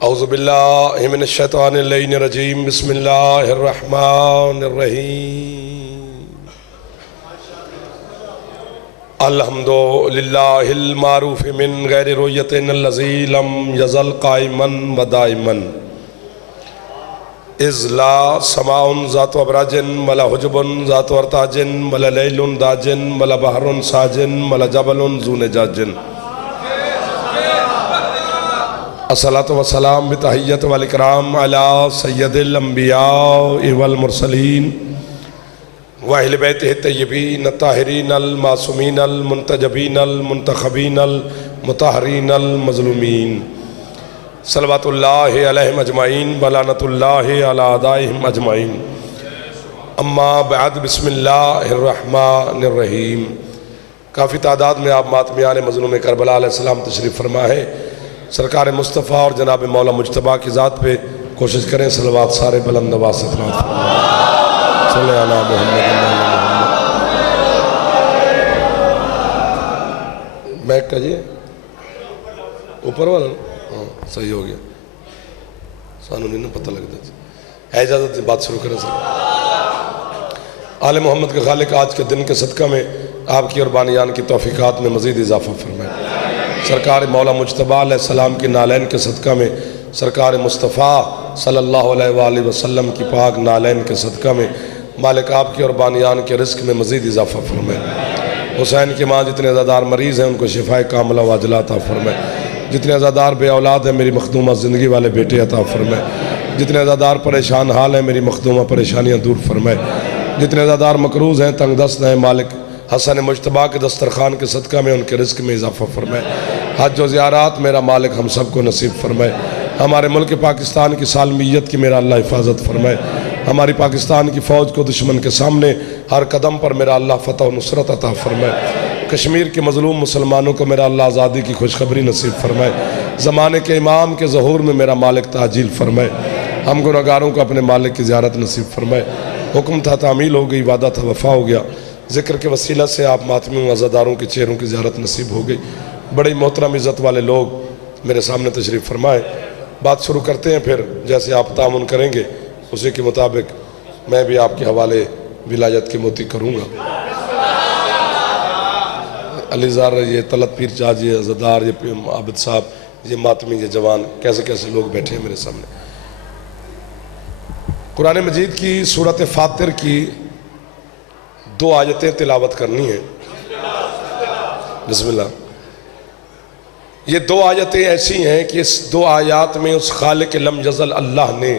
औज़ुबिल्लाहि मिनश्शैतानिर्रजीम बिस्मिल्लाहिर्रहमानिर्रहीम अल्हम्दुलिल्लाहिल मारूफ़ि मिन गैरि रुय्यतिन लज़ी लम यज़ल क़ाइमन व दाइमन इज़ ला समाउन ज़ातु अबराजिन वला हुजुबुन ज़ातु अरताजिन वला लैलुन दाजिन वला बहरुन साजिन वला जबलुन ज़ू नजाजिन अस्सलातु वस्सलाम बितहिय्यत वल इकराम अला सय्यदिल अंबिया वल मुरसलीन व अहले बैतिहि तय्यबीन ताहिरीन अल मासूमीन अल मुंतजबीन अल मुंतखबीन अल मुतहरीन अल मज़लूमीन सल्लवातुल्लाहि अलैहिम अजमाइन व लानतुल्लाहि अला अदाइहिम अजमाइन अम्मा बअद बिस्मिल्लाहिर्रहमानिर्रहीम। काफ़ी तादाद में आप मातमियान मज़लूम करबला अलैहिस्सलाम तशरीफ़ फरमा है। सरकार मुस्तफ़ा और जनाब मौला मुज्तबा की ज़ात पे कोशिश करें सलवात सारे बुलंद आवाज़ से मैं कहिए ऊपर वाला हाँ सही हो गया सानू नहीं ना पता लगता है। इजाज़त बात शुरू करें सर। आले मोहम्मद के खालिक आज के दिन के सदका में आपकी और बानियान की तौफ़ीक़ात में मज़ीद इजाफ़ा फरमाए। सरकार मौला मुज्तबा अलैहिस्सलाम की नालैन के सदका में सरकार मुस्तफ़ा सल्लल्लाहु अलैहि वसल्लम की पाक नालैन के सदका में मालिक आपकी और बानियान के रिस्क में मज़ीद इजाफ़ा फरमाए। हुसैन की माँ जितने अज़ादार मरीज़ हैं उनको शिफाए कामिला वाजिला अता फरमाए। जितने अज़ादार बे औलाद हैं मेरी मखदूमा ज़िंदगी वाले बेटे अता फरमाए। जितने अज़ादार परेशान हाल हैं मेरी मखदूमा परेशानियाँ दूर फरमाए। जितने अज़ादार मकरूज़ हैं तंग दस्त हैं मालिक हसन मुज्तबा के दस्तरखान के सदका में उनके रिस्क में इजाफ़ा फरमाए। हज व ज़ियारात मेरा मालिक हम सबको नसीब फरमाए। हमारे मुल्क पाकिस्तान की सालमियत की मेरा अल्लाह हिफाजत फरमाए। हमारी पाकिस्तान की फ़ौज को दुश्मन के सामने हर कदम पर मेरा अल्लाह फ़तह व नुसरत अता फरमाए। कश्मीर के मज़लूम मुसलमानों को मेरा अल्लाह आज़ादी की खुशखबरी नसीब फरमाए। ज़माने के इमाम के ज़हूर में मेरा मालिक ताजील फरमाए। हम गुनहगारों को अपने मालिक की ज़ियारत नसीब फरमाए। हुक्म था तामील हो गई, वादा था वफ़ा हो गया। ज़िक्र के वसीला से आप मातमी अज़ादारों के चेहरों की ज़ियारत नसीब हो गई। बड़ी मोहतरम इज़्ज़त वाले लोग मेरे सामने तशरीफ़ फरमाए। बात शुरू करते हैं, फिर जैसे आप तामुन करेंगे उसी के मुताबिक मैं भी आपके हवाले विलायत की मोती करूँगा। अलीज़ार, ये तलत पीर चाज, ये अज़ादार, ये आबिद साहब, ये मातमी, ये जवान, कैसे कैसे लोग बैठे हैं मेरे सामने। कुरान मजीद की सूरत फातिर की 2 आयतें तिलावत करनी है। बिस्मिल्लाह। ये 2 आयतें ऐसी हैं कि इस 2 आयात में उस खालिक लम यज़ल अल्लाह ने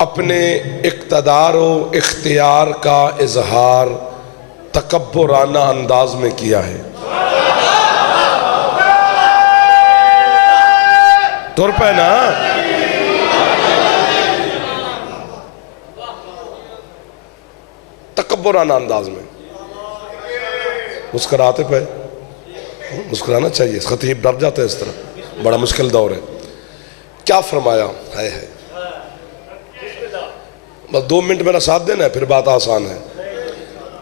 अपने इक़्तिदार व इख्तियार का इजहार तकब्बुराना अंदाज में किया है। तुर पे ना तकब्बुराना अंदाज में मुस्कुराते पे मुस्कुराना चाहिए। खतीब डर जाते हैं इस तरह, बड़ा मुश्किल दौर है। क्या फरमाया है बस 2 मिनट मेरा साथ देना है, फिर बात आसान है।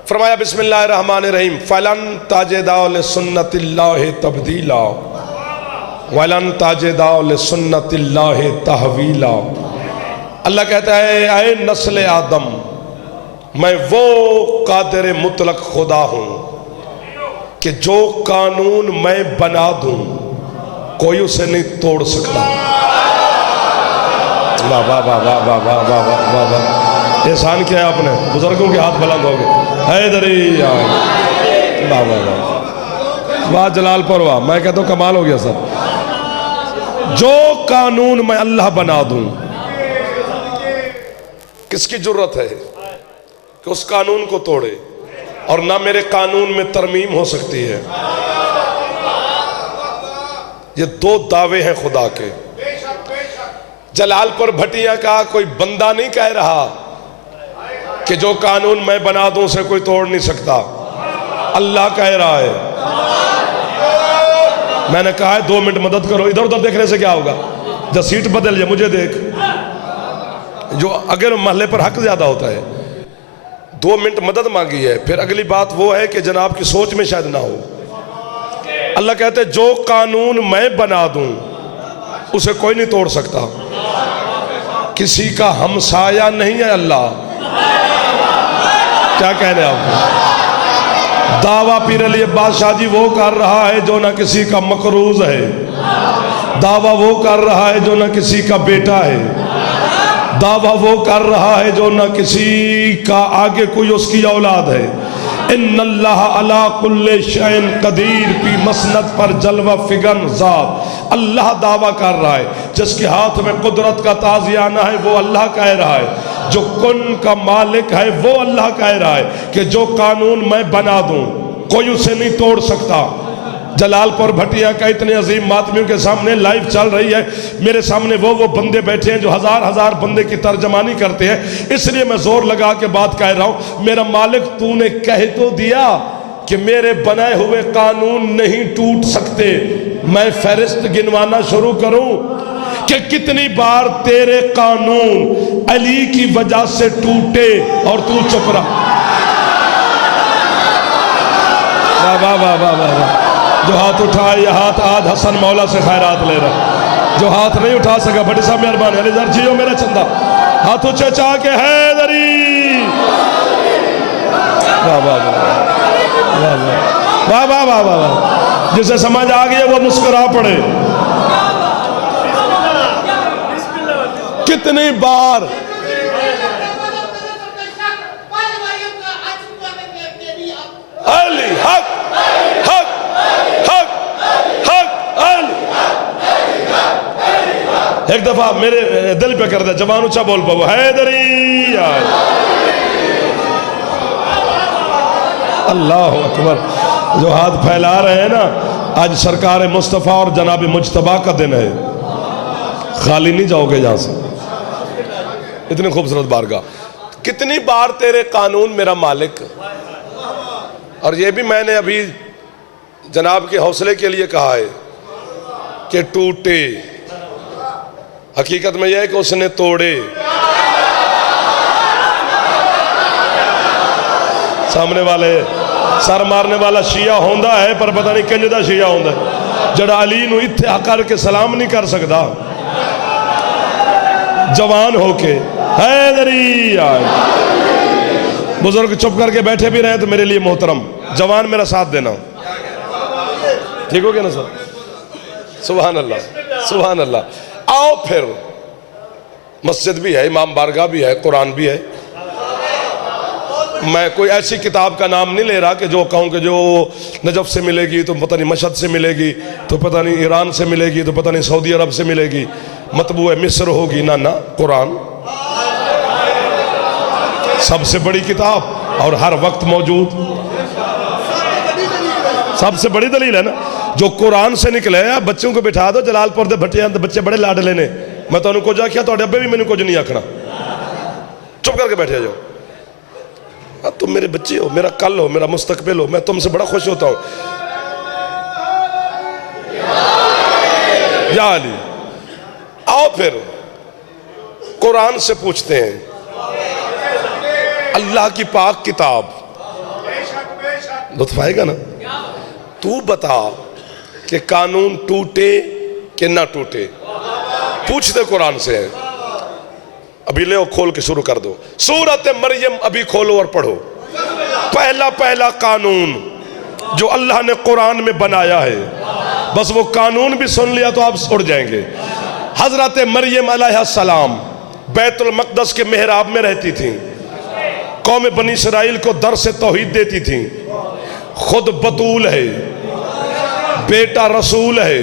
फरमाया बिस्मिल्लाहिर्रहमानिर्रहीम फलन ताजिदा लिसुन्नतिल्लाहि तब्दीला वलन ताजिदा लिसुन्नतिल्लाहि तहवीला। अल्लाह कहता है ऐ नस्ल आदम, मैं वो कादिर मुतलक खुदा हूँ कि जो कानून मैं बना दूँ कोई उसे नहीं तोड़ सकता। वाह वाह वाह वाह वाह वाह वाह वाह वाह। एहसान किया है आपने, बुजुर्गों के हाथ बुलंद हो गए। हैदरी वाह वाह वाह वाह जलालपुर वाह। मैं कहता हूँ कमाल हो गया सर। जो कानून मैं अल्लाह बना दूं, किसकी जरूरत है कि उस कानून को तोड़े, और ना मेरे कानून में तरमीम हो सकती है। ये 2 दावे हैं खुदा के। जलालपुर भटिया का कोई बंदा नहीं कह रहा कि जो कानून मैं बना दूं उसे कोई तोड़ नहीं सकता। अल्लाह कह रहा है। मैंने कहा है 2 मिनट मदद करो। इधर उधर देखने से क्या होगा? जब सीट बदल जाए मुझे देख, जो अगर महल्ले पर हक ज्यादा होता है। 2 मिनट मदद मांगी है। फिर अगली बात वो है कि जनाब की सोच में शायद ना हो। अल्लाह कहते जो कानून मैं बना दूं उसे कोई नहीं तोड़ सकता। किसी का हमसाया नहीं है अल्लाह। क्या कहने आपको? दावा पीर अली अब्बास शाह जी वो कर रहा है जो ना किसी का मकरूज है, दावा वो कर रहा है जो ना किसी का बेटा है, दावा वो कर रहा है जो ना किसी का आगे कोई उसकी औलाद है। इन्नल्लाह अला कुल्ले शैइन कदीर की मसनद पर जलवा फिगन ज़ात। अल्लाह दावा कर रहा है जिसके हाथ में कुदरत का ताज़ियाना है वो अल्लाह कह रहा है, जो कुन का मालिक है वो अल्लाह कह रहा है कि जो कानून मैं बना दूं कोई उसे नहीं तोड़ सकता। जलालपुर भटिया का इतने अजीम मातमियों के सामने लाइव चल रही है, मेरे सामने वो बंदे बैठे हैं जो हजार हजार बंदे की तर्जमानी करते हैं, इसलिए मैं जोर लगा के बात कह रहा हूं। मेरा मालिक तूने कह तो दिया कि मेरे बनाए हुए कानून नहीं टूट सकते। मैं फहरिस्त गिनवाना शुरू करूं कि कितनी बार तेरे कानून अली की वजह से टूटे और तू चुप रहा। वाह वाह वाह वाह वाह। जो हाथ उठाए ये हाथ आज हसन मौला से खैरात ले रहा, जो हाथ नहीं उठा सका बड़ी साहब मेहरबान है इधर जियो मेरा चंदा, हाथ ऊंचे चाह के हैदरी। वाह वाह वाह वाह वाह वाह वाह वाह। जिसे समझ आ गया वो मुस्कुरा पड़े। कितनी बार अली हक हक हक हक अली। एक दफा मेरे दिल पे कर दे जवान ऊंचा बोल पाओ हैदरी। अल्लाह अकबर। जो हाथ फैला रहे हैं ना, आज सरकार मुस्तफ़ा और जनाब मुजतबा का दिन है, खाली नहीं जाओगे यहां से। इतनी खूबसूरत बारगाह। कितनी बार तेरे कानून मेरा मालिक, और ये भी मैंने अभी जनाब के हौसले के लिए कहा है कि टूटे, हकीकत में यह है कि उसने तोड़े। सामने वाले सर मारने वाला शिया होंदा है पर पता नहीं किंज दा शिया होंदा है जड़ा अली नूं इत्थे आकर के सलाम नहीं कर सकता। जवान होके हैदरी आए। बुजुर्ग चुप करके बैठे भी रहे तो मेरे लिए मोहतरम, जवान मेरा साथ देना। ठीक हो गया ना सर? सुभान अल्लाह सुभान अल्लाह। आओ फिर, मस्जिद भी है, इमाम बारगाह भी है, कुरान भी है। मैं कोई ऐसी किताब का नाम नहीं ले रहा कि जो कहूँ कि जो नजफ से मिलेगी तो पता नहीं मशहद से मिलेगी, तो पता नहीं ईरान से मिलेगी, तो पता नहीं सऊदी अरब से मिलेगी, मतबूए मिस्र होगी। ना ना, कुरान सबसे बड़ी किताब और हर वक्त मौजूद, सबसे बड़ी दलील है ना। जो कुरान से निकले बच्चों को बिठा दो जलालपुर के भट्टिया बच्चे बड़े लाडले ने, मैं तो कुछ आख्या तो अब्बे भी मैंने कुछ नहीं आखना, चुप करके बैठे जाओ। तुम मेरे बच्चे हो, मेरा कल हो, मेरा मुस्तकबिल हो, मैं तुमसे बड़ा खुश होता हूं। या अली। आओ फिर कुरान से पूछते हैं, अल्लाह की पाक किताब, लुत्फ आएगा ना। तू बता कि कानून टूटे कि ना टूटे, पूछ दे कुरान से। अभी ले खोल के शुरू कर दो सूरत मरियम, अभी खोलो और पढ़ो। पहला पहला कानून जो अल्लाह ने कुरान में बनाया है, बस वो कानून भी सुन लिया तो आप उड़ जाएंगे। हजरत मरियम अलैहिस्सलाम बैतुल मक़दस के मेहराब में रहती थी, कौम बनी इसराइल को दर्स तौहीद देती थी। खुद बतूल है, बेटा रसूल है,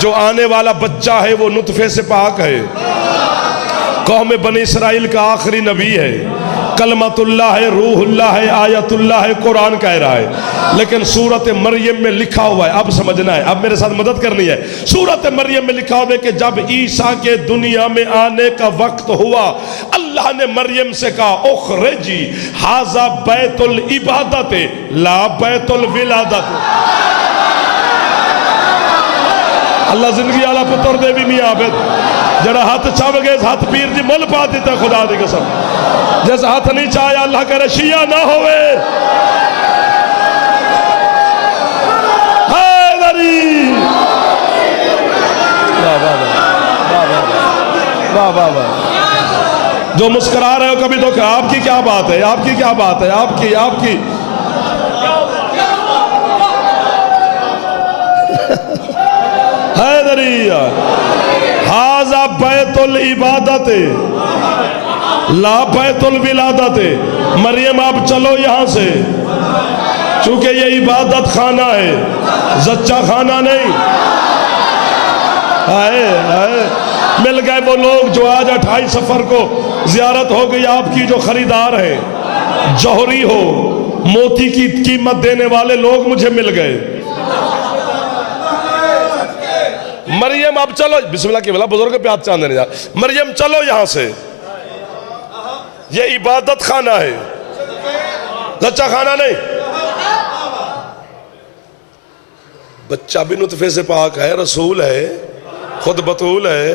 जो आने वाला बच्चा है वो नुतफे से पाक है, कौम बनी इसराइल का आखिरी नबी है, कलमतुल्लाह है, रूहुल्लाह है, आयतुल्लाह है, कुरान कह रहा है। लेकिन सूरत मरियम में लिखा हुआ है, अब समझना है, अब मेरे साथ मदद करनी है। सूरत मरियम में लिखा हुआ है कि जब ईसा के दुनिया में आने का वक्त हुआ, अल्लाह ने मरियम से कहा उखरिजी हाजा बैतुल इबादत ला बैतुल विलादत। अल्लाह जिंदगी आला पुत्र दे भी मियां आबिद, जरा हाथ छप गए हाथ पीर जी मुल पा दिता खुदा दी कसम। जिस हाथ नहीं चाहे अल्लाह करे शिया ना होवे। हैदरी वाह वाह वाह। वाह वाह वाह। जो मुस्कुरा रहे हो कभी तो क्या, आपकी क्या बात है, आपकी क्या बात है, आपकी आपकी हैदरिया। हाजा बैतुल इबादत ला बैतुल विलादत। मरियम आप चलो यहां से, चूंकि ये इबादत खाना है, जच्चा खाना नहीं। आए आए मिल गए वो लोग जो आज 28 सफर को जियारत हो गई आपकी, जो खरीदार है, जौहरी हो, मोती की कीमत देने वाले लोग मुझे मिल गए। मरियम अब चलो, बिस्मिल्लाह की बोला, बुजुर्ग पे हाथ चांद देने जा। मरियम चलो यहां से, ये इबादत खाना है, जच्चा खाना नहीं। बच्चा भी नुतफे से पाक है, रसूल है, खुद बतूल है,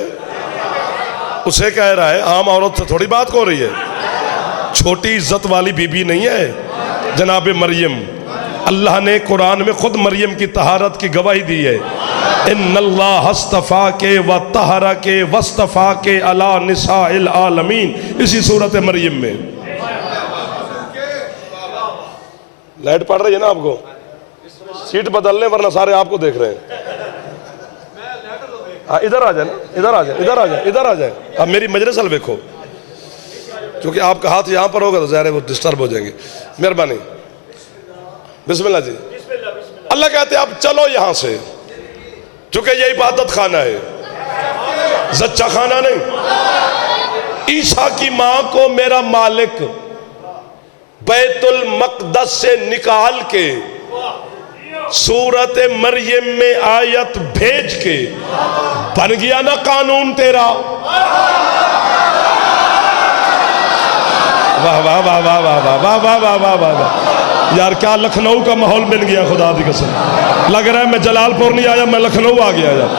उसे कह रहा है। आम औरत से थोड़ी बात हो रही है, छोटी इज्जत वाली बीबी नहीं है जनाब मरियम। अल्लाह ने कुरान में खुद मरियम की तहारत की गवाही दी है। इन्नल्लाह हस्तफा के व तहरा के वस्तफा के अला निसाइल आलमीन, इसी सूरत मरियम में। लाइट पड़ रही है ना आपको, सीट बदलने वरना सारे आपको देख रहे हैं। हाँ इधर आ जाए ना, इधर आ जाए, इधर आ जाए, इधर आ जाए। अब मेरी मजलिस हल देखो, क्योंकि आपका हाथ यहाँ पर होगा तो ज़ाहिर है वो डिस्टर्ब हो जाएंगे। मेहरबानी, बिस्मिल्लाह जी। अल्लाह कहते हैं आप चलो यहाँ से, चूंकि ये इबादत खाना है, जच्चा खाना नहीं। ईसा की माँ को मेरा मालिक बैतुल मक़दस से निकाल के सूरत मरियम में आयत भेज के बन गया ना कानून तेरा। वाह वाह वाह वाह वाह वाह वाह वाह वाह वाह वाह वाह। यार क्या लखनऊ का माहौल मिल गया, खुदा दी कसम। लग रहा है मैं जलालपुर नहीं आया, मैं लखनऊ आ गया यार।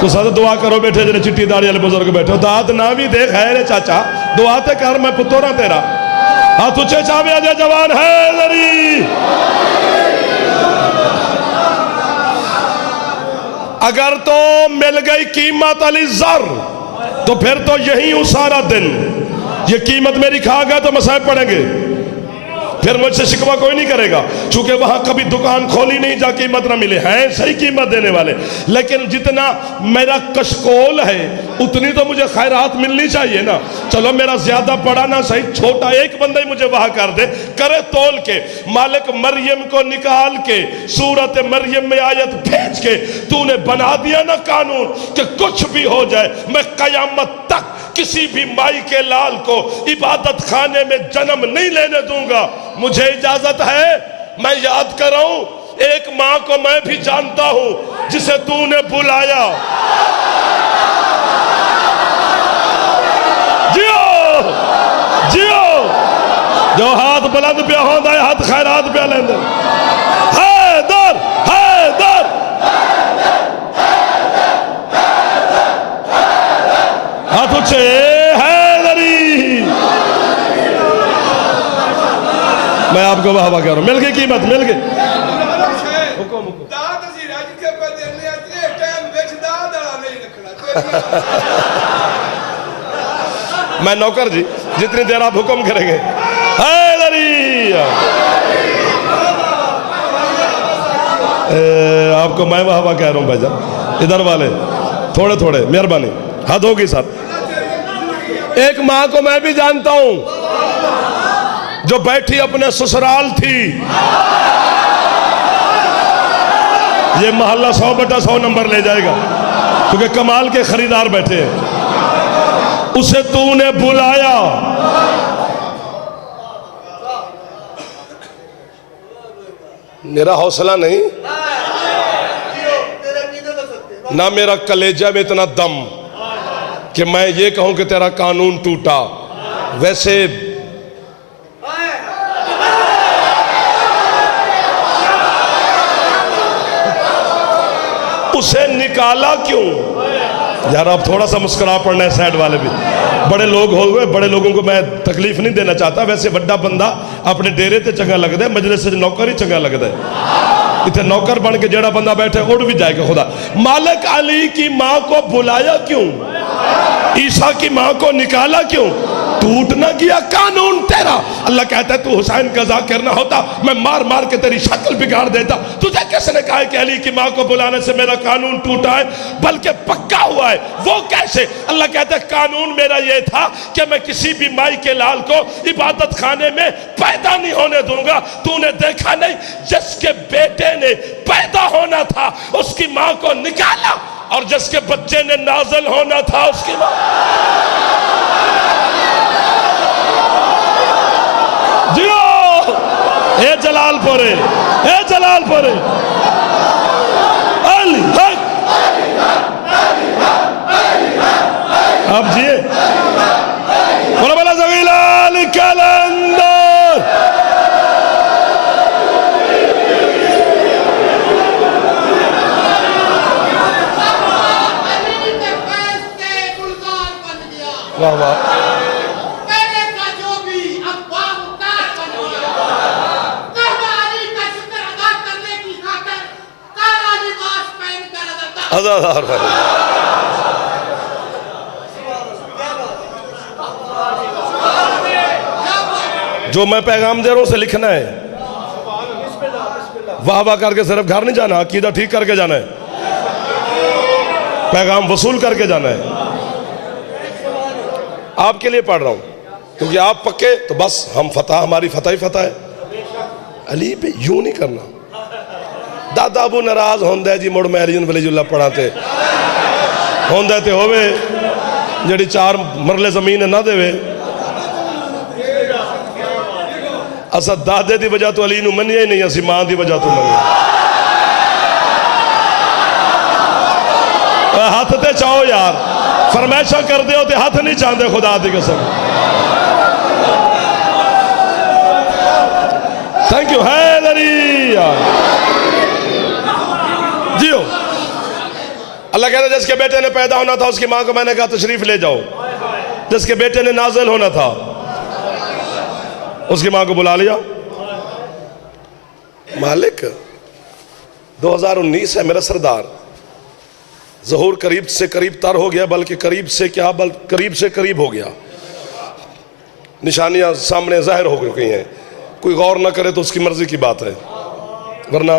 तो सद दुआ करो बैठे जरे चिट्टी दाड़ी वाले बुजुर्ग बैठे, दात ना भी देख है रे चाचा, दुआ ते कर, मैं पुत्तोरा तेरा। हाँ तुझे चावे अजय जवान है जरी। अगर तो मिल गई कीमत अली जर, तो फिर तो यही हूं सारा दिन। ये कीमत मेरी खा गया तो मसाइब पड़ेंगे, फिर मुझसे शिकवा कोई नहीं करेगा, चूंकि वहां कभी दुकान खोली नहीं जा कीमत ना मिले। हैं सही कीमत देने वाले, लेकिन जितना मेरा कशकोल है उतनी तो मुझे खैरात मिलनी चाहिए ना। चलो मेरा ज्यादा पड़ा ना सही, छोटा एक बंदा ही मुझे वहां कर दे, करे तोल के। मालिक मरियम को निकाल के सूरत मरियम में आयत भेज के तूने बना दिया ना कानून कि कुछ भी हो जाए, मैं कयामत तक किसी भी माई के लाल को इबादत खाने में जन्म नहीं लेने दूंगा। मुझे इजाजत है, मैं याद कर रहा हूं, एक मां को मैं भी जानता हूं जिसे तूने बुलाया। जियो जियो, जो हाथ बुलंद पे होता है हाथ खैरात पे लेंदे। हैदर हैदर हाथ उच्चे हैदरी। मैं आपको वाह वाह कह रहा हूं, मिल गई कीमत, मिल गई। मैं नौकर जी, जितनी देर आप हुक्म करेंगे। आपको मैं वाह वाह कह रहा हूं भाईजान। इधर वाले थोड़े थोड़े मेहरबानी, हद होगी सर। एक मां को मैं भी जानता हूं जो बैठी अपने ससुराल थी। ये मोहल्ला 100/100 नंबर ले जाएगा, क्योंकि कमाल के खरीदार बैठे हैं। उसे तूने बुलाया, मेरा हौसला नहीं ना मेरा कलेजा में इतना दम कि मैं ये कहूं कि तेरा कानून टूटा। वैसे उसे निकाला क्यों? यार आप थोड़ा सा मुस्कुरा पड़ना है, साइड वाले भी बड़े लोग हो गए, बड़े लोगों को मैं तकलीफ नहीं देना चाहता। वैसे बड़ा बंदा अपने डेरे ते चंगा लगता है, मजलिस से नौकर ही चंगा लगता है। इतने नौकर बन के जेड़ा बंदा बैठे उड़ भी जाएगा खुदा। मालिक अली की मां को बुलाया क्यों? ईसा की मां को निकाला क्यों? टूट ना गया कानून तेरा। अल्लाह कहता है तू हुसैन का जाकिर ना होता, मैं मार मार के तेरी शक्ल बिगाड़ देता। तुझे किसने कहा है कि अली की मां को बुलाने से मेरा कानून टूटा है, बल्कि पक्का हुआ है। वो कैसे? अल्लाह कहता है कानून मेरा ये था कि मैं किसी भी माई के लाल को इबादत खाने में पैदा नहीं होने दूंगा। तूने देखा नहीं, जिसके बेटे ने पैदा होना था उसकी मां को निकाला, और जिसके बच्चे ने नाज़िल होना था उसकी मां। जियो ए जलालपुर, ए जलालपुर, अली हक। अब जिए बोला बोला जगीलाल कलंदर। वाह वाह। जो मैं पैगाम दे रहा हूं उसे लिखना है। वाह वाह करके सिर्फ घर नहीं जाना, अकीदा ठीक करके जाना है, पैगाम वसूल करके जाना है। आपके लिए पढ़ रहा हूं क्योंकि आप पक्के तो बस हम फतह, हमारी फतह ही फतह है। अली पे यूं नहीं करना। दादा अबू नाराज होंदा जी, मुड़ मैरिजन वलीजुल्ला पढ़ाते होंदा ते होवे, जड़ी 4 मरले जमीन ना देवे। असा दादे की वजह तो अली नूं मन्निया ही नहीं, असी मां की वजह तो मन्निया। हाथ ते चाहो यार, फरमाइशा कर दो तो हाथ नहीं चाहते, खुदा दी कसम। थैंक यू हैदरी जियो। अल्लाह कहता है जिसके बेटे ने पैदा होना था उसकी मां को मैंने कहा तशरीफ ले जाओ। जिसके बेटे ने नाज़िल होना था उसकी मां को बुला लिया। मालिक 2019 है मेरा सरदार, ज़हूर करीब से करीब तर हो गया, बल्कि करीब से क्या करीब से करीब हो गया। निशानियां सामने जाहिर हो गई हैं, कोई गौर ना करे तो उसकी मर्जी की बात है, वरना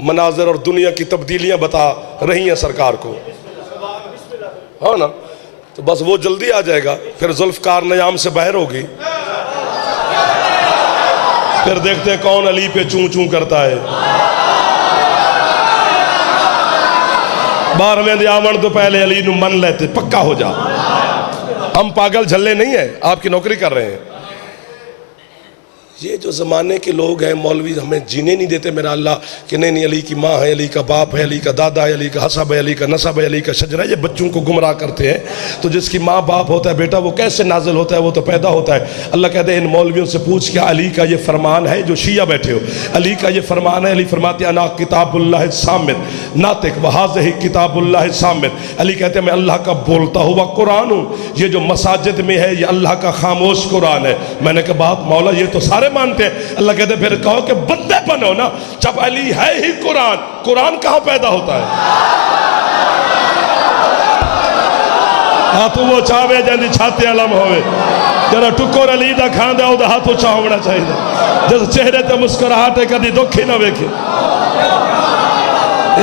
मनाजिर और दुनिया की तब्दीलियां बता रही हैं सरकार को, हाँ ना। तो बस वो जल्दी आ जाएगा, फिर जुल्फ़कार नयाम से बाहर होगी, फिर देखते हैं कौन अली पे चूं चूं करता है। 12वें आवन तो पहले अली नू मन लेते, पक्का हो जा। हम पागल झल्ले नहीं है, आपकी नौकरी कर रहे हैं। ये जो ज़माने के लोग हैं मौलवी, हमें जीने नहीं देते मेरा अल्लाह कि नहीं नहीं अली की माँ है, अली का बाप है, अली का दादा है, अली का हसब है, अली का नसब है, अली का शजरा है। ये बच्चों को गुमराह करते हैं। तो जिसकी माँ बाप होता है बेटा, वो कैसे नाजिल होता है? वो तो पैदा होता है। अल्लाह कहते हैं इन मौलवियों से पूछ क्या अली का ये फरमान है? जो शिया बैठे हो, अली का ये फरमान है। अली फरमाते अना किताबुल्लाह सामित नातिक वहाज़िही किताबुल्लाह सामित। अली कहते हैं मैं अल्लाह का बोलता हुआ कुरान हूँ। ये जो मसाजिद में है ये अल्लाह का खामोश कुरान है। मैंने कहा बात मौला ये तो सारे मानते हैं। अल्लाह कहते फिर कहो कि बंदे बनो ना, जब अली है ही कुरान, कुरान कहां पैदा होता है? हाथ वो चावे जानी छाती अलम होवे, जरा टुकोर अली दा खांदा ओदा हाथ उचा होना चाहिए, जिस चेहरे ते मुस्कुराहट है कभी दुख ही ना वेखे।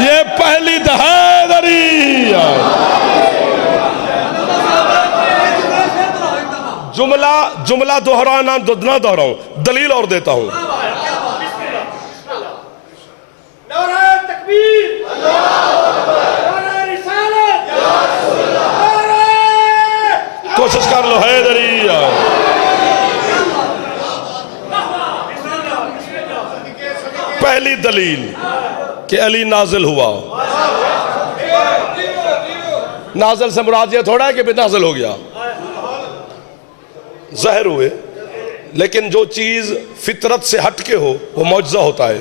ये पहली दहादरी जुमला दोहराना ना दोहराऊं, दलील और देता हूं। कोशिश कर लो हैदरी। पहली दलील कि अली नाजिल हुआ। नाजिल से मुराद ये थोड़ा है कि नाजिल हो गया, ज़ाहिर हुए, लेकिन जो चीज़ फितरत से हटके हो वो मौजज़ा होता है।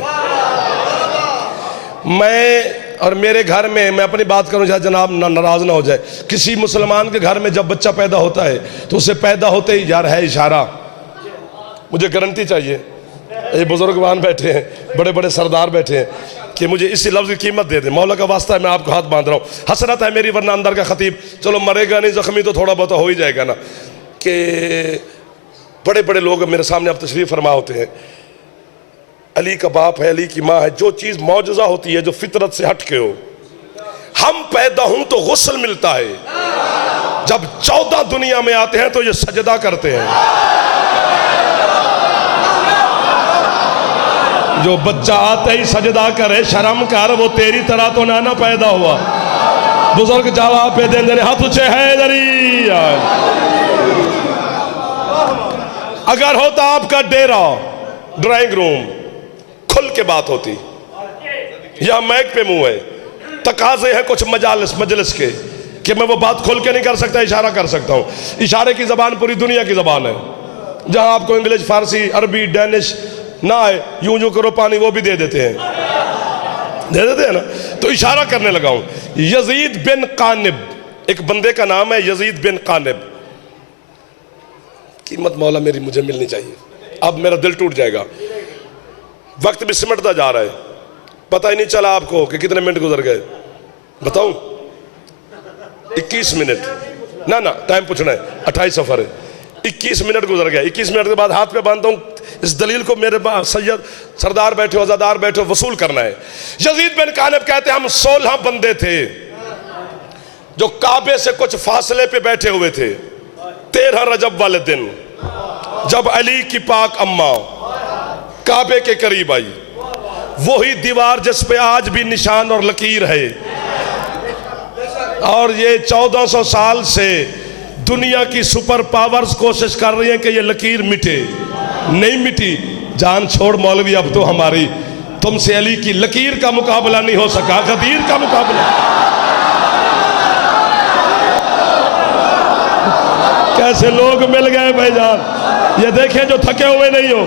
मैं और मेरे घर में, मैं अपनी बात करूं चाहे जनाब नाराज़ ना हो जाए, किसी मुसलमान के घर में जब बच्चा पैदा होता है तो उसे पैदा होते ही यार है इशारा, मुझे गारंटी चाहिए। ये बुजुर्ग वहाँ बैठे हैं, बड़े बड़े सरदार बैठे हैं, कि मुझे इसी लफ्ज़ की कीमत दे दे, मौला का वास्ता है, मैं आपको हाथ बांध रहा हूँ, हसरत है मेरी, वरना अंदर का खतीब चलो मरेगा नहीं, जख्मी तो थोड़ा बहुत हो ही जाएगा ना। कि बड़े बड़े लोग मेरे सामने अब तशरीफ़ फरमा होते हैं, अली का बाप है, अली की माँ है, जो चीज़ मौजज़ा होती है जो फितरत से हट के हो। हम पैदा हूं तो गुस्ल मिलता है, जब 14 दुनिया में आते हैं तो ये सजदा करते हैं। जो बच्चा आते ही सजदा करे, शर्म कर, वो तेरी तरह तो ना पैदा हुआ। बुजुर्ग जवाब पे देंगे हाथ ऊंचे है इधरी। अगर होता आपका डेरा, ड्राइंग रूम, खुल के बात होती, या मैक पे मुंह है, तकाजे हैं कुछ मजलिस के कि मैं वो बात खोल के नहीं कर सकता, इशारा कर सकता हूँ। इशारे की ज़बान पूरी दुनिया की ज़बान है। जहाँ आपको इंग्लिश, फारसी, अरबी, डेनिश ना आए, यूं यूं करो पानी, वो भी दे देते हैं, ना। तो इशारा करने लगा हूँ। यजीद बिन कानिब, एक बंदे का नाम है यजीद बिन कानिब। कीमत मौला मेरी मुझे मिलनी चाहिए, अब मेरा दिल टूट जाएगा। वक्त भी सिमटता जा रहा है, पता ही नहीं चला आपको कि कितने मिनट गुजर गए। बताऊं? 21 मिनट ना टाइम पूछना है, 28 सफर है, 21 मिनट गुजर गया। 21 मिनट के बाद हाथ पे बांधता हूं, इस दलील को मेरे सैयद सरदार बैठे, अज़ादार बैठे, वसूल करना है। यजीद बिन कानिब कहते हैं हम 16 बंदे थे जो काबे से कुछ फासले पे बैठे हुए थे। 13 रजब वाले दिन जब अली की पाक अम्मा काबे के करीब आई, वही दीवार जिस पे आज भी निशान और लकीर है, और ये 1400 साल से दुनिया की सुपर पावर्स कोशिश कर रही हैं कि ये लकीर मिटे, नहीं मिटी। जान छोड़ मौलवी, अब तो हमारी तुमसे अली की लकीर का मुकाबला नहीं हो सका, गदीर का मुकाबला। कैसे लोग मिल गए भाईजान, ये देखें जो थके हुए नहीं हो,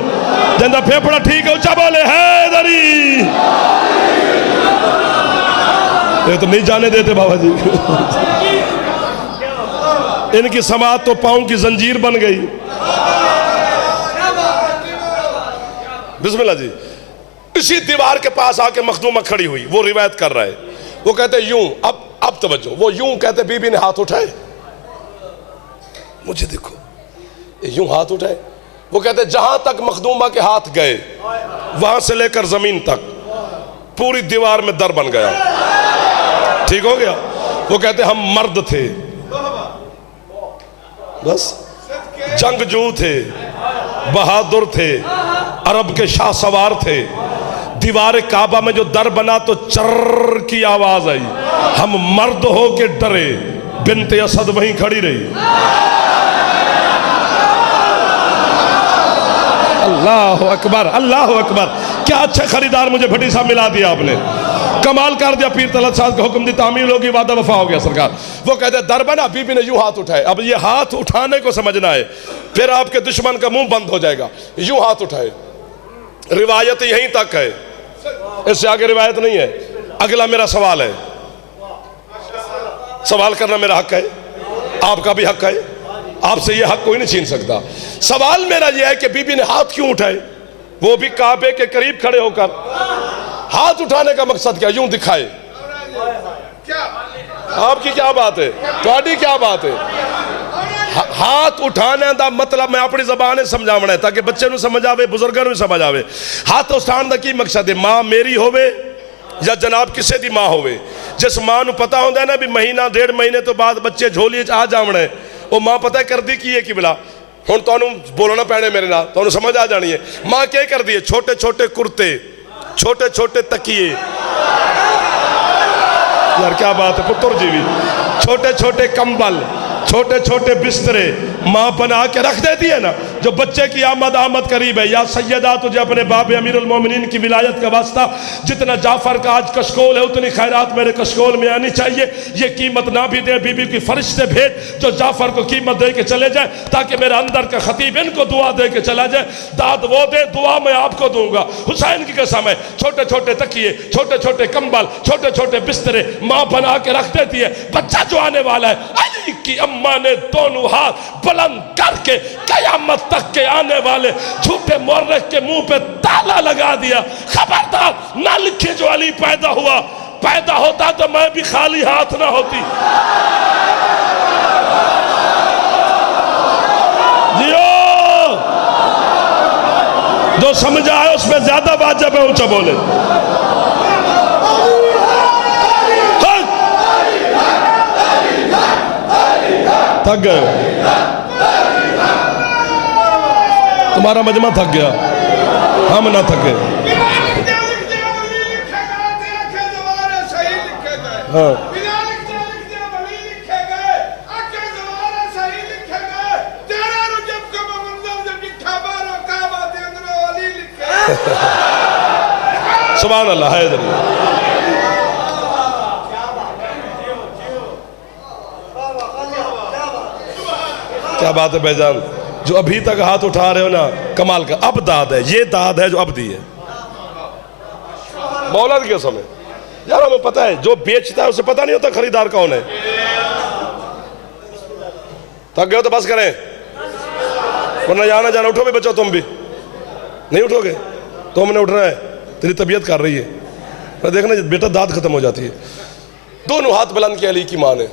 जिनका फेफड़ा ठीक है ऊंचा बोले है दरी। ये तो नहीं जाने देते बाबा जी। इनकी समात तो पांव की जंजीर बन गई। बिस्मिल्लाह जी। इसी दीवार के पास आके मखदूमा खड़ी हुई, वो रिवायत कर रहा है, वो कहते यूं, अब तवज्जो, वो यूं कहते, बीबी ने हाथ उठाए, मुझे देखो, यूं हाथ उठाए, वो कहते जहां तक मखदूमा के हाथ गए, वहां से लेकर जमीन तक पूरी दीवार में दर बन गया। ठीक हो गया? वो कहते हम मर्द थे, बस जंगजू थे, बहादुर थे, अरब के शाह सवार थे। दीवार काबा में जो दर बना तो चर्र की आवाज आई, हम मर्द हो के डरे, बिनते असद वहीं खड़ी रही। अल्लाह अकबर, अल्लाह अकबर। क्या अच्छे खरीदार मुझे भट्टी साहब मिला दिया आपने, कमाल कर दिया। पीर तलत साहब का हुक्म दी, तामील होगी, वादा वफा हो गया सरकार। वो कहते दर बना, बीबी ने यूं हाथ उठाए। अब ये हाथ उठाने को समझना है, फिर आपके दुश्मन का मुंह बंद हो जाएगा। यूं हाथ उठाए, रिवायत यहीं तक है, इससे आगे रिवायत नहीं है। अगला मेरा सवाल है, सवाल करना मेरा हक है, आपका भी हक है, आपसे ये हक कोई नहीं छीन सकता। सवाल मेरा यह है कि बीबी ने हाथ क्यों उठाए, वो भी काबे के करीब खड़े होकर। हाथ उठाने का मकसद क्या, यूं दिखाए? आपकी क्या बात है, तुम्हारी क्या बात है? हाथ उठाने का मतलब मैं अपनी जबान समझावना है ताकि बच्चे समझ आवे, बुजुर्गों को समझ आवे। हाथ उठाने का की मकसद है, मां मेरी होवे या जनाब किसी दी मां होवे, जिस मां को पता होता है ना भी महीना 1.5 महीने तो बाद बच्चे झोली आ जावना है, वो मां पता कर दी की है कि बिला हुण तुहानू बोलना पैने मेरे नाल, तुहानू समझ आ जानी है। मां क्या कर दी है, छोटे छोटे कुर्ते, छोटे छोटे तकिए, यार क्या बात है पुत्र जी भी, छोटे छोटे कंबल, छोटे छोटे बिस्तरे मां बना के रख देती है ना। जो बच्चे की आमद करीब है, या सैयदा तुझे अपने बाप अमीरुल मोमिनीन की विलायत का वास्ता, जितना जाफर का आज कशकोल है उतनी खैरात मेरे कशकोल में आनी चाहिए। ये कीमत ना भी दे, बीबी की फरिश्ते भेज जो जाफर को कीमत दे के चले जाए, ताकि मेरे अंदर का खतीब इनको दुआ दे के चला जाए। दाद वो दे, दुआ मैं आपको दूंगा। हुसैन की कसम है, छोटे छोटे तकिए, छोटे छोटे कंबल, छोटे छोटे बिस्तरे मां बना के रख देती है। बच्चा जो आने वाला है, अली की अम्मा ने दोनों हाथ बुलंद करके कयामत तक के आने वाले झूठे मोर्रख के मुंह पे ताला लगा दिया। खबरदार ना लिखे जो अली पैदा हुआ, पैदा होता तो मैं भी खाली हाथ ना होती। जियो, जो समझा है उसमें ज्यादा बात जब है ऊंचा बोले। थक गए, तुम्हारा मजमा थक गया, हम ना थके। हाँ, सुभान अल्लाह है। क्या बात है भाईजान, जो अभी तक हाथ उठा रहे हो ना, कमाल का। अब दाद है, ये दाद है जो अब दी है मौलाद के समय। यार हमें पता है जो बेचता है उसे पता नहीं होता खरीदार कौन है। थक गए हो तो बस करें, वरना जाना जाना। उठो भी बच्चों, तुम भी नहीं उठोगे तो हमने उठना है, तेरी तबीयत कर रही है। मैं देखना बेटा दाद खत्म हो जाती है। दोनों हाथ बुलंद किया अली की मां ने।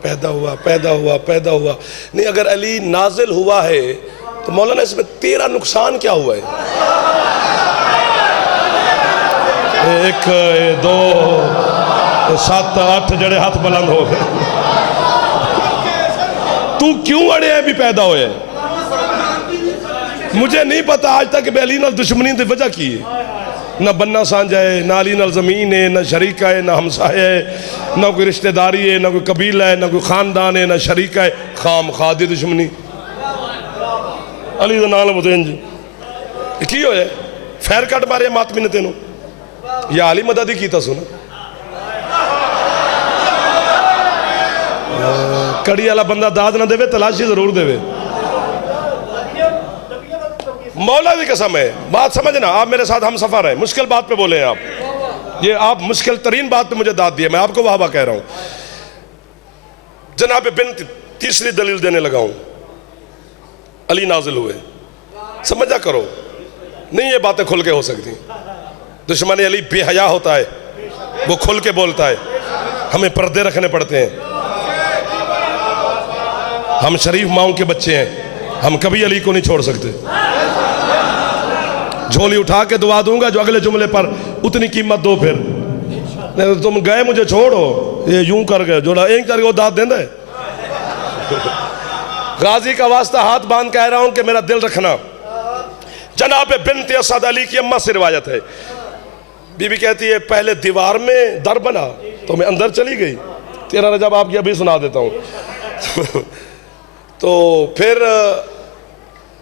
पैदा हुआ, पैदा हुआ, पैदा हुआ नहीं। अगर अली नाजिल हुआ है तो मौलाना इसमें तेरा नुकसान क्या हुआ है? एक दो सात आठ जड़े हाथ बुलंद हो गए। तू क्यों अड़े अभी पैदा होए? मुझे नहीं पता आज तक अली नाल दुश्मनी की वजह की है। ना बन्ना सांझा है, ना अली नाल जमीन है, ना शरीका है, ना हमसा है, ना कोई रिश्तेदारी है, ना कोई कबीला है, ना कोई खानदान है, ना शरीका है। खाम खादी दुश्मनी अली नाल मुझे की हो जाए। फैर कट मारे मातमी ने तेनों या अली मदद ही कीता सुना। कड़ी वाला बंदा दाद ना देवे, तलाशी जरूर देवे। मौला की कसम है, बात समझना। आप मेरे साथ हम सफर है, मुश्किल बात पे बोले हैं आप। ये आप मुश्किल तरीन बात पे मुझे दाद दिया, मैं आपको वाहवा कह रहा हूं। जनाब बिन तीसरी दलील देने लगा हूं। अली नाजिल हुए, समझा करो। नहीं ये बातें खुल के हो सकती। दुश्मन अली बेहया होता है, वो खुल के बोलता है। हमें पर्दे रखने पड़ते हैं। हम शरीफ माओं के बच्चे हैं, हम कभी अली को नहीं छोड़ सकते। झोली उठा के दुआ दूंगा जो अगले जुमले पर उतनी कीमत दो। फिर नहीं तो तुम गए मुझे छोड़ो, ये यूं कर गए जोड़ा एक करके वो दाद देंदा है। गाजी का वास्ता हाथ बांध कह रहा हूं कि मेरा दिल रखना। जनाब बिन्त असद अली की अम्मा से रिवायत है, बीबी कहती है पहले दीवार में दर बना तो मैं अंदर चली गई। तेरा रजब आपकी अभी सुना देता हूं। तो फिर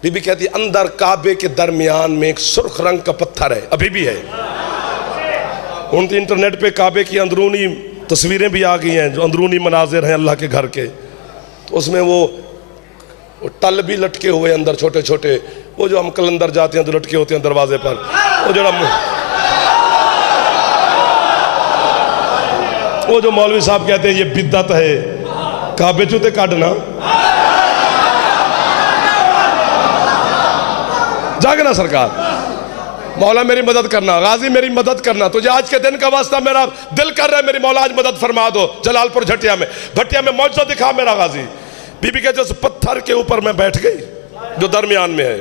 बीबी कहती है अंदर काबे के दरमियान में एक सुर्ख रंग का पत्थर है, अभी भी है। उन इंटरनेट पे काबे की अंदरूनी तस्वीरें भी आ गई हैं, जो अंदरूनी मनाजिर हैं अल्लाह के घर के। तो उसमें वो टल भी लटके हुए अंदर छोटे छोटे, वो जो हम कलंदर जाते हैं तो लटके होते हैं दरवाजे पर। वो जो मौलवी साहब कहते हैं ये बिद्दत है, काबे चूते काटना। जागना सरकार, मौला मेरी मदद करना, गाजी मेरी मदद करना। तुझे आज के दिन का वास्ता मेरा दिल कर रहा है, मेरी मौला आज मदद फरमा दो। जलालपुर झटिया में मौजूद दिखा मेरा गाजी। बीबी कहते उस पत्थर के ऊपर मैं बैठ गई जो दरमियान में है।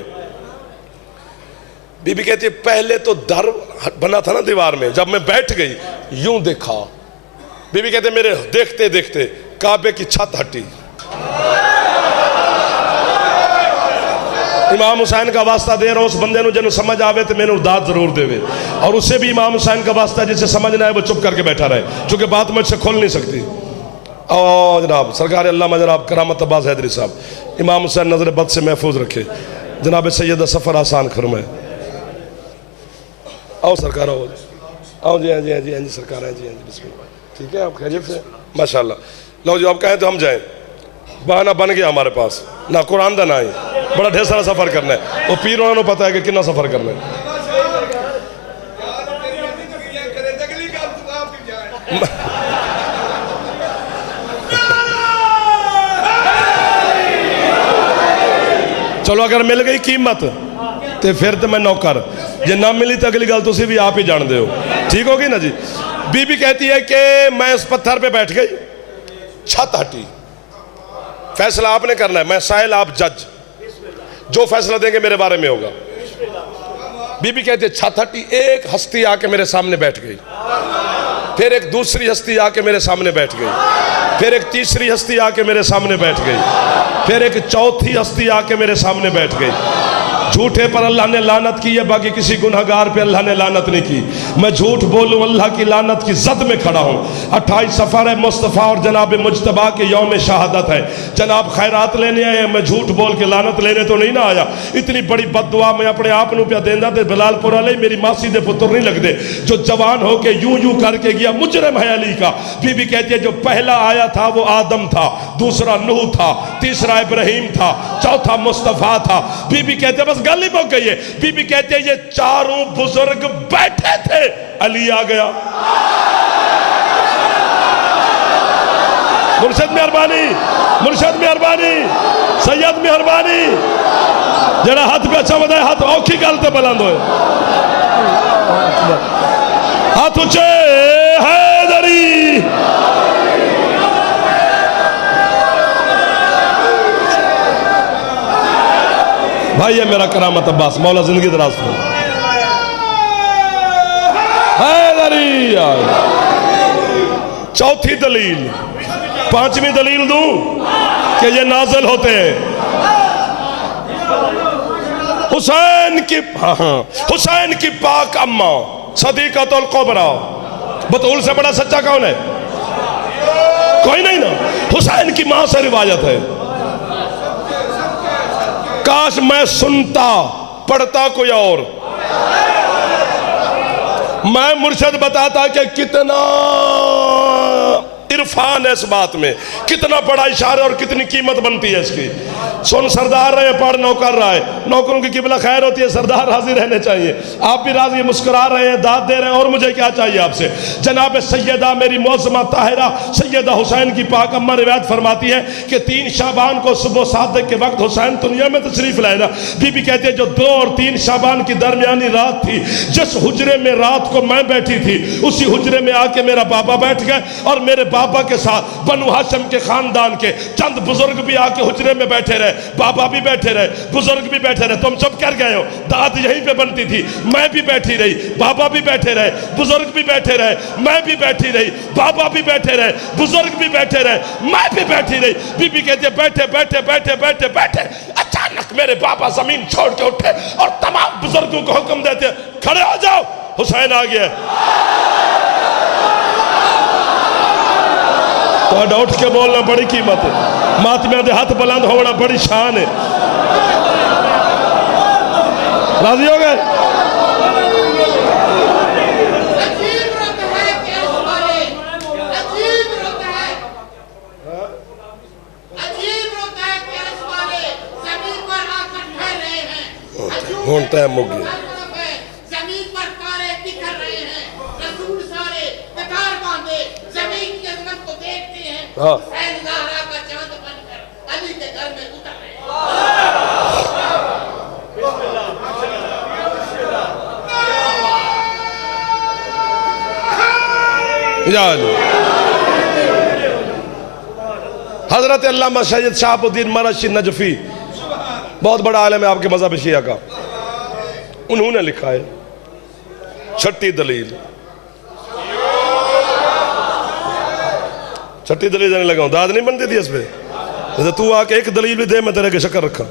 बीबी कहती है पहले तो दर बना था ना दीवार में, जब मैं बैठ गई यूं देखा। बीबी कहते मेरे देखते देखते काबे की छत हटी। इमाम हुसैन का वास्ता दे रहा हूं, उस बंदे ਨੂੰ ਜਿਹਨੂੰ समझ आवे तो मैंने दाद जरूर देवे। और उससे भी इमाम हुसैन का वास्ता जिसे समझना है वो चुप करके बैठा रहे, क्योंकि बात मुझसे खोल नहीं सकती। और जनाब सरकार अल्लामा जनाब करामत अब्बास हैदरी साहब, इमाम हुसैन नजर बद से महफूज रखे। जनाब सैयद सफ़र आसान फरमाए। आओ सरकार आओ, आओ जी। हाँ जी, हाँ जी, हाँ जी सरकार, हाँ जी, हाँ जी बिस्मिल्लाह। ठीक है, आप खैरियत से? माशाल्लाह। लो जो आप कहें तो हम जाएं। बहाना बन गया हमारे पास, ना कुरान दा ना ही बड़ा ढेर सारा सफर करना है। वो पीर उन्होंने पता है कि कितना सफर करना है। चलो अगर मिल गई कीमत तो फिर तो मैं नौकर, जे ना मिली तो अगली गल तुसी भी आप ही जानते हो। ठीक होगी ना जी। बीबी कहती है कि मैं उस पत्थर पे बैठ गई, छत हटी, फैसला आपने करना है, मैं साहिल आप जज, जो फैसला देंगे मेरे बारे में होगा। बीबी कहती है छत हटी, एक हस्ती आके मेरे सामने बैठ गई, फिर एक दूसरी हस्ती आके मेरे सामने बैठ गई, फिर एक तीसरी हस्ती आके मेरे सामने बैठ गई, फिर एक चौथी हस्ती आके मेरे सामने बैठ गई। झूठे पर अल्लाह ने लानत की है, बाकी किसी गुनहगार पे अल्लाह ने लानत नहीं की। मैं झूठ बोलूं अल्लाह की लानत की जद में खड़ा हूं। 28 सफर है मुस्तफ़ा और जनाब मुजतबा के यौम शहादत है। जनाब खैरात लेने आए हैं, मैं झूठ बोल के लानत लेने तो नहीं ना आया। इतनी बड़ी बददुआ मैं अपने आप नूं पिया देंदा ते बिलालपुर वाले मेरी मासी दे पुत्र नहीं लगते, जो जवान होके यूं यूं करके गया मुजरिम है अली का। बीबी कहती है जो पहला आया था वो आदम था, दूसरा नूह था, तीसरा इब्राहिम था, चौथा मुस्तफ़ा था। बीबी कहते बस गल ही मुक गई है। बीबी कहते हैं ये चारों बुजुर्ग बैठे थे, अली आ गया। मुर्शद मेहरबानी, मुर्शद मेहरबानी, सैयद मेहरबानी, जरा हाथ पे अच्छा बताए, हाथ औखी गल ते बुलंद होए, हाथ ऊंचे, हैदरी। भाई ये मेरा करामत अब्बास, मौला जिंदगी दराज करो। चौथी दलील, पांचवी दलील दूं कि ये नाज़िल होते हैं हुसैन की, हुसैन की पाक अम्मा सदीक़तुल कुबरा। बतूल से बड़ा सच्चा कौन है? कोई नहीं ना। हुसैन की मां से रिवायत है। काश मैं सुनता पढ़ता कोई और, मैं मुर्शद बताता कि कितना इरफान है इस बात में, कितना बड़ा इशारा और कितनी कीमत बनती है इसकी। सुन सरदार रहे, पढ़ नौकर रहा है, नौकरों की किबला खैर होती है, सरदार राजी रहने चाहिए। आप भी राजी, मुस्कुरा रहे हैं, दाद दे रहे हैं, और मुझे क्या चाहिए आपसे। जनाब सैयदा मेरी मौसमा ताहिरा सैयदा हुसैन की पाक अम्मा रिवायत फरमाती है कि 3 शाबान को सुबह सादिक के वक्त हुसैन दुनिया में तशरीफ लाए ना। बीबी कहती है जो 2 और 3 शाबान की दरमियानी रात थी, जिस हुजरे में रात को मैं बैठी थी, उसी हुजरे में आके मेरा बाबा बैठ गए, और मेरे बाबा के साथ बनु हाशिम के खानदान के चंद बुजुर्ग भी आके हुजरे में बैठे रहे, बाबा भी बैठे रहे, बुजुर्ग भी बैठे रहे। तुम चुप कर गए हो, दाद यहीं पे बनती थी। मैं भी बैठी रही, बाबा भी बैठे रहे, बुजुर्ग भी बैठे रहे, मैं भी बैठी रही, बाबा भी बैठे रहे, बुजुर्ग भी बैठे रहे, मैं भी बैठी रही। बीबी कहते बैठे बैठे बैठे बैठे बैठे अचानक मेरे बाबा जमीन छोड़ के उठे और तमाम बुजुर्गों को हुक्म देते खड़े हो जाओ, हुसैन आ गया। तो उठ के बोलना बड़ी कीमत है, मातमिया दे हाथ बुलंद होना बड़ी शान है। राजी हो गए? हूं टाइम मुक गया। हाँ हजरत अल्लामा सैयद शहाबुद्दीन मराशी नजफी बहुत बड़ा आलम है आपके मज़हब शिया का, उन्होंने लिखा है 6ठी दलील। 6ठी दलील देने लगा हूं, दाद नहीं बनती थी इस पे। तू आके एक दलील भी दे, मैं तेरे के शक्कर रखा।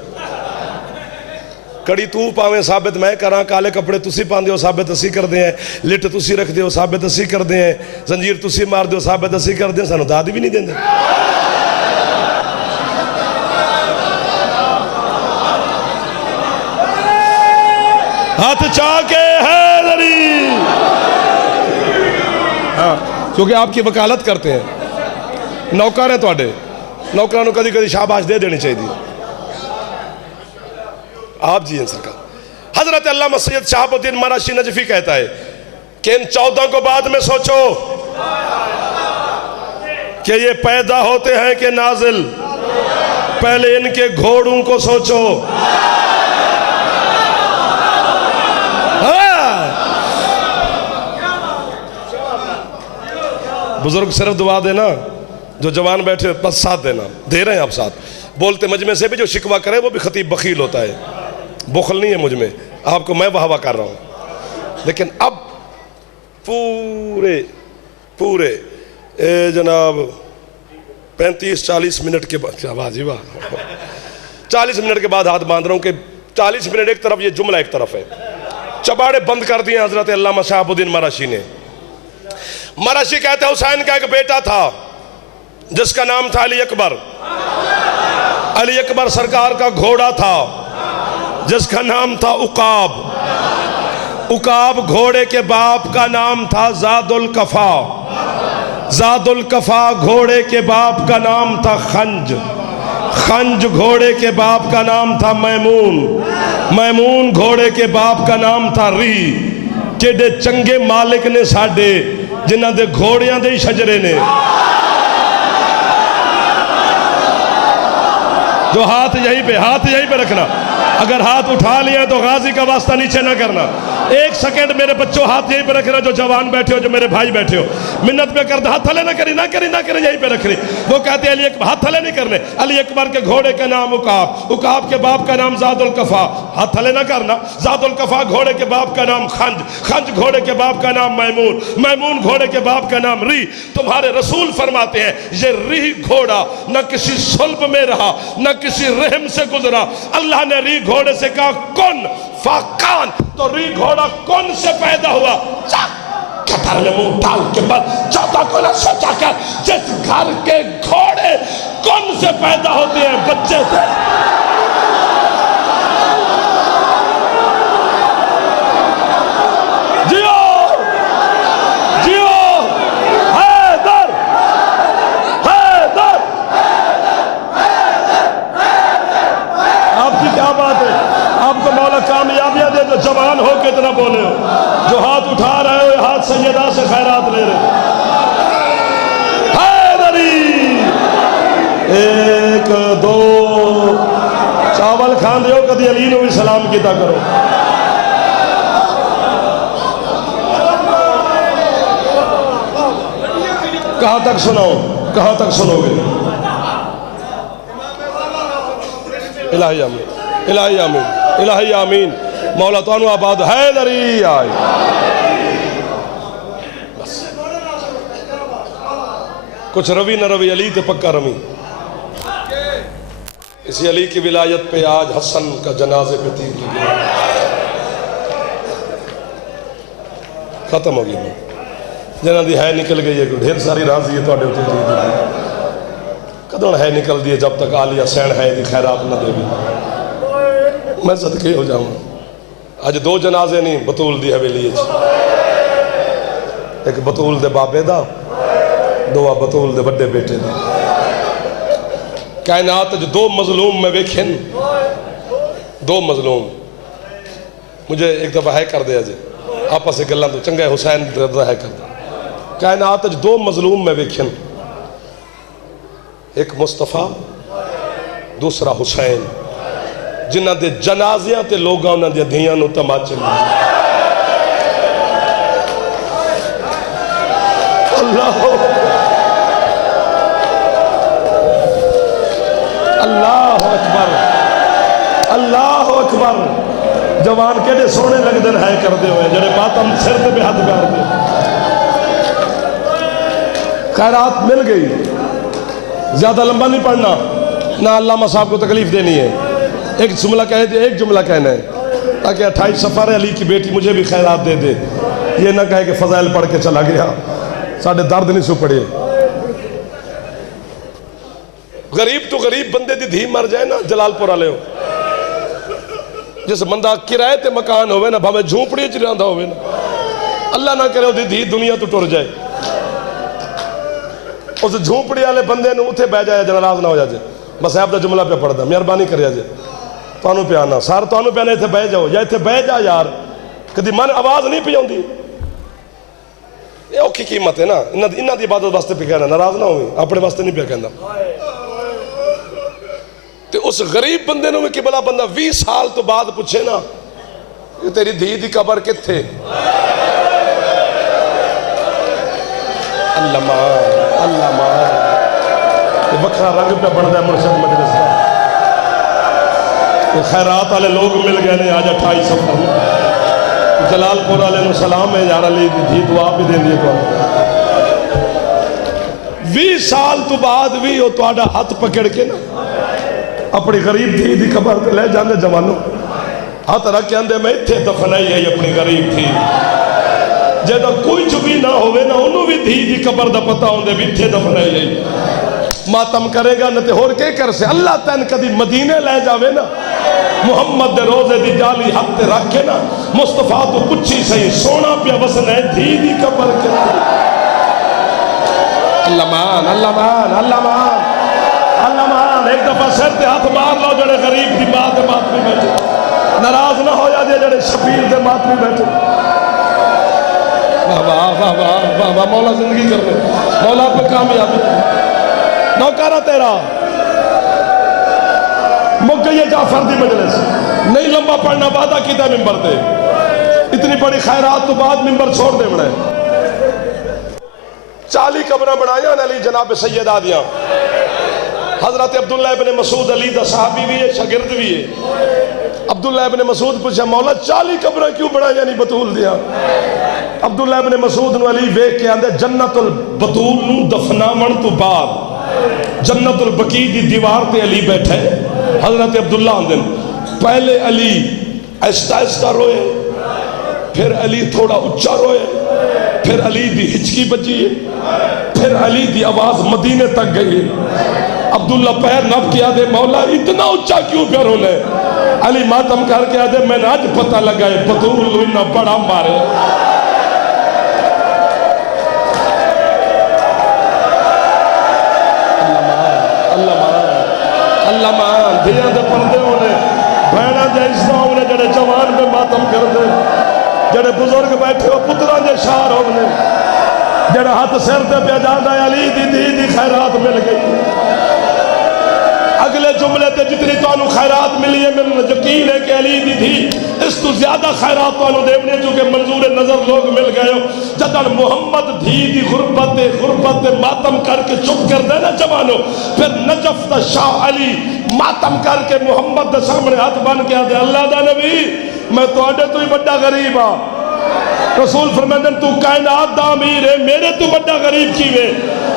कड़ी तू पावे साबित मैं करा, काले कपड़े तुसी पांदे हो साबित असी करते हैं, लिट तुसी रखते हो साबित असी करते हैं, जंजीर तुसी मार दो साबित असी करते हैं, सानू दाद भी नहीं देंगे। हाथ चाके है लड़ी, हाँ, क्योंकि आपकी वकालत करते हैं, नौकर है थोड़े, नौकरां कदी कदी शाबाश दे देनी चाहिए। आप जी हैं सरकार। हजरत अल्लामा सैयद शहाबुद्दीन मराशी नजफी कहता है कि इन 14 को बाद में सोचो कि ये पैदा होते हैं कि नाजिल, पहले इनके घोड़ों को सोचो। बुजुर्ग सिर्फ दुआ देना, जो जवान बैठे बस साथ देना, दे रहे हैं आप साथ। बोलते मजमे से भी जो शिकवा करे वो भी खतीब बखील होता है, बुखल नहीं है मुझ में, आपको मैं वाहवा कर रहा हूँ। लेकिन अब पूरे पूरे जनाब 35-40 मिनट के बाद, वाह जी वाह, 40 मिनट के बाद हाथ बांध रहा हूँ कि 40 मिनट एक तरफ, ये जुमला एक तरफ है। चबाड़े बंद कर दिए हजरत अल्लामा शहाबुद्दीन मराशी ने। मराशी कहते हैं हुसैन का एक बेटा था जिसका नाम था अली अकबर। अली अकबर सरकार का घोड़ा था जिसका नाम था उकाब। उकाब घोड़े के बाप का नाम था जादुल कफा। जादुल कफा घोड़े के बाप का नाम था खंज। खंज घोड़े के बाप का नाम था मैमून। मैमून घोड़े के बाप का नाम था री। केडे चंगे मालिक ने साडे जिन्हां दे घोड़ियां दे ही शजरे ने। जो हाथ यहीं पे रखना, अगर हाथ उठा लिया तो गाजी का वास्ता नीचे ना करना। एक सेकंड मेरे बच्चों हाथ यहीं पे रखना, जो जवान बैठे हो, जो मेरे भाई बैठे हो, मिन्नत पे कर दो, हाथ थले ना करी यहीं पे रखनी। वो कहते हैं अली अकबर, हाथ थले नहीं करने। अली अकबर के घोड़े का नाम उकाब। उकाब के बाप का नाम जादुल कफा, हाथ थले ना करना। जादुल कफा घोड़े के बाप का नाम खंज। खंज घोड़े के बाप का नाम मैमून। मैमून घोड़े के बाप का नाम री। तुम्हारे रसूल फरमाते हैं ये री घोड़ा न किसी सुल्ब में रहा न किसी रहम से गुजरा। अल्लाह ने री घोड़े से कहा कौन फाकान, तो री घोड़ा कौन से पैदा हुआ। कतर में मुंह डाल के बाद चौथा को ना सोचा कर, जिस घर के घोड़े कौन से पैदा होते हैं, बच्चे से। जियो जियो हैदर हैदर। आपकी क्या बात है, आपको मौला कामयाबियां दे जो जवान हो के इतना बोले हो, जो हाथ उठा रहे हो हाथ सैयदा से खैरात ले रहे हो। हैदरी 1 2 चावल खान दो, कदी अली नू भी सलाम किया करो। कहां तक सुनाओ, कहां तक सुनोगे। इलाही आमीन, इलाही आमीन, इलाही आमीन। मौला तो आबाद हैदरी आए। कुछ रवि न रवि, अली तो पक्का रवि। इसी अली की विलायत पे आज हसन का जनाजे पे तीर लगे। खत्म हो गई जिन्हों की है निकल गई है, ढेर सारी राजी है थोड़े उत्ते। कदों है निकल दी है, जब तक आलिया सैन है दी खैरात न देवी। मैं सदके हो जाऊँ। अज 2 जनाजे नहीं बतूल दी हवेली, एक बतूल दे बाबे दा, 2 बतूल दे बड़े बेटे दा। कायनात 2 मजलूम में वेखेन, 2 मजलूम। मुझे एक दफा है कर दे, अज आपस में गल्लां तो चंगा हुसैन है कर दे। कायनात 2 मजलूम में वेखेन, एक मुस्तफा दूसरा हुसैन, जिन्हां दे जनाजियां ते लोग उन्हां दी धियां नूं तमाचे अल्लाह अल्लाह अकबर अल्लाह अकबर। जवान केड़े सोहने लगदे है करदे हुए, जेड़े मातम सिर पे हाथ कर दे। खैरात मिल गई, ज्यादा लंबा नहीं पढ़ना ना, अल्लामा साहब को तकलीफ देनी है। एक जुमला कहे थे, एक जुमला कहना है, ताकि 28 सफर है, अली की बेटी मुझे भी खैरात दे दे। ये ना कहे कि फजाइल पढ़ के चला गया, साढ़े दर्द नहीं सु पड़े। गरीब तो गरीब बंदे दी धी मर जाए ना, जलालपुर वाले हो, जिस बंदा किराए ते मकान होवे ना, भावे झूंपड़ी च रहिंदा होवे ना, अल्लाह ना करे उसदी धी दुनिया तो टुर जाए। उस झूंपड़ी वाले बंदे नूं उत्थे बह जाए, नाराज ना हो जाए। बस साहब का जुमला पे पढ़दा, मेहरबानी करिया जे, तुहानू प्याना सार तुहानू प्याना, इत्थे बह जाओ या इत्थे बह जा यार, कदी मन आवाज नहीं पई आउंदी। ये औखी कीमत है ना, इन्हां दी इबादत वास्ते पे कहना, नाराज ना होवे, अपने वास्ते नहीं पे कहंदा। ते उस गरीब बंदे नूं कि भला बंदा 20 साल तो बाद पूछे ना, तेरी धी दी कबर कित्थे, अल्लाह मान वखरा रंग पे बनता है मुर्शद मजलिस का। खैरात वाले लोग मिल गए ने आज 28 सफर में। जलालपुर वाले सलाम है यार, अली दी दुआ भी देंदी है। 20 साल तो बाद भी वो तुहाडा हाथ पकड़ के ना अपनी गरीब थी दी कबर ते ले जाते जवानों, हाथ रख के आंदे मैं इत्थे दफनाई है अपनी गरीब थी। जे तो कुछ भी ना होवे ना उन्होंने भी धी दी कबर दा पता होंदे भी इत्थे दफनाई है। मातम करेगा न ते होर के कर से। अल्लाह तैन कदी मदीने ले जावे ना, मुहम्मद दे रोजे दी जाली हाथ ते रख के ना मुस्तफा तो पुछी सही सोना पिया वसन है धी दी कबर के। अल्लाह मान अल्लाह मान अल्लाह मान अल्लाह मान। एक दफा सिर ते हाथ मार लो जड़े गरीब दी मां दे मातमी बैठे, नाराज ना हो जाए जड़े शबीर दे मातमी बैठे। वाह वाह वाह वाह वाह वाह। मौला जिंदगी कर ले, मौला पे कामयाबी नौकारा तेरा। मुक गई जाफर दी मजलिस, नहीं लंबा पढ़ना वादा किया मिंबर ते। इतनी बड़ी खैरात तो बाद मिंबर छोड़ दे बना। 40 कब्र बनाया अली जनाब सैयदा दियां। हजरत अब्दुल्ला इब्ने मसूद अली दा सहाबी भी है, शागिर्द भी है। अब्दुल्ला इब्ने मसूद पूछा मौला 40 कब्र क्यों बनाया नहीं बतूल दिया? अब्दुल्ला इब्ने मसूद नु अली वेख के आंदे जन्नतुल बतूल नु दफनावण तो बाद जन्नतुल बकी दी दीवार ते अली बैठे। हजरत अब्दुल्ला आंदे पहले अली आहिस्ता आहिस्ता रोए, फिर अली थोड़ा उच्चा रोए, फिर अली दी हिचकी बजी है, फिर अली दी आवाज मदीने तक गई। अब्दुल्ला पैर नब किया दे मौला इतना उच्चा क्यों पे रोले? अली मातम करके आदे मैंने आज पता लगा है बतूल इतना बड़ा मारे। धिया दे पर्दे होने, भैणा दे इज्जत होने, जड़े जवान पे मातम करते, जड़े बुजुर्ग बैठे हो पुत्रा दे शार होने, जड़ा हाथ सिर ते पे जाता है अली दी दी दी खैरात मिल गई। अगले जुमले ते जितनी तुहानू खैरात मिली है मैंने यकीन है कि अली दी थी इस तो ज्यादा खैरात तुहानू देवने चूंकि मंजूर नजर लोग मिल गए हो। जदन मुहम्मद धी दी गुरबत मातम करके चुप कर दे ना जवानों, फिर नजफ दा शाह अली मातम करके मुहम्मद दे सामने हाथ बन के आते अल्लाह दा नबी मैं तुहाडे तो ही बड़ा गरीब हाँ। रसूल फरमाते तू कायनात दा अमीर है, मेरे तो बड़ा गरीब कीवे।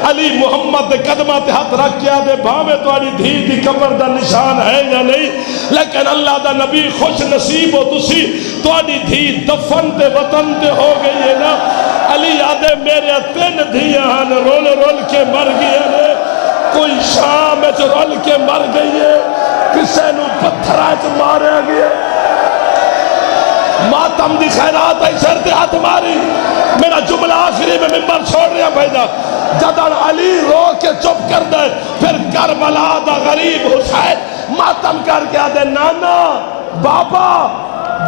अली मुहम्मद दे कदमां ते हाथ रख के आदे भावे तुहाडी धी दी कब्र दा निशान है या नहीं, लेकिन अल्लाह दा नबी खुश नसीब हो तुसी तुहाडी धी दफन ते वतन ते हो गई है ना। अली आदे मेरे 3 धियां हन रोल रोल के मर गई ने, कोई शाम च रोल के मर गई है, किसे नू पत्थरां च मारिया गया। मातम दी खैरात आई सिर ते हाथ मारी। मेरा जुमला आखिरी में मिंबर छोड़ रहा भाईदा। जदन अली रो के चुप कर दे, फिर करबला दा गरीब हुसैन मातम करके आदे नाना बाबा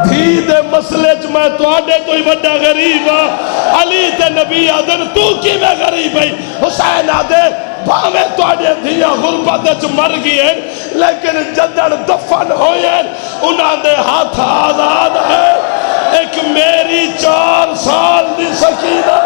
धी दे मसले च मैं तुहाडे तो ही बड़ा गरीब हाँ। अली ते नबी आदन तू किवें गरीब है? हुसैन आदे भावे तुहाडे धियां गुरबत च मर गई हैं, लेकिन जदन दफन होए उन्हां दे हाथ आजाद है। एक मेरी 4 साल दी सकीना